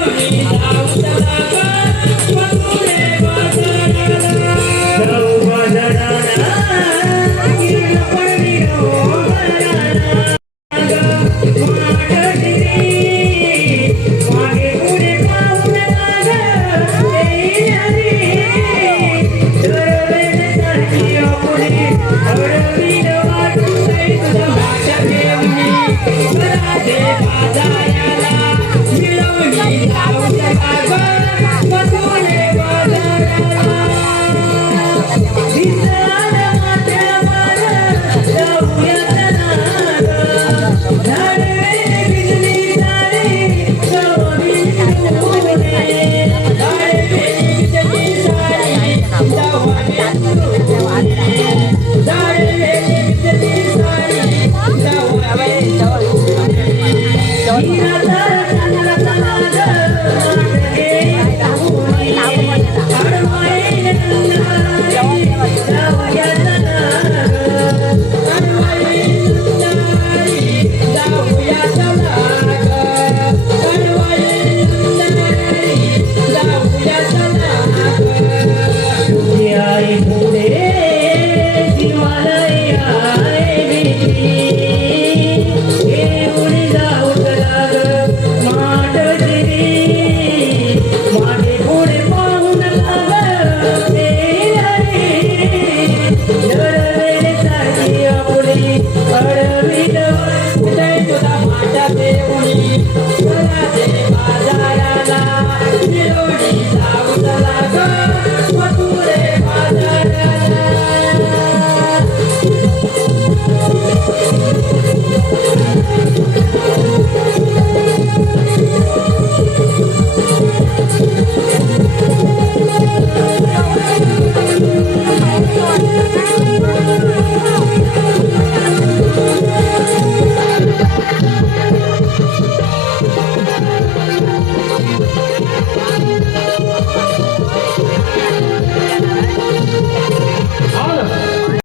Hallelujah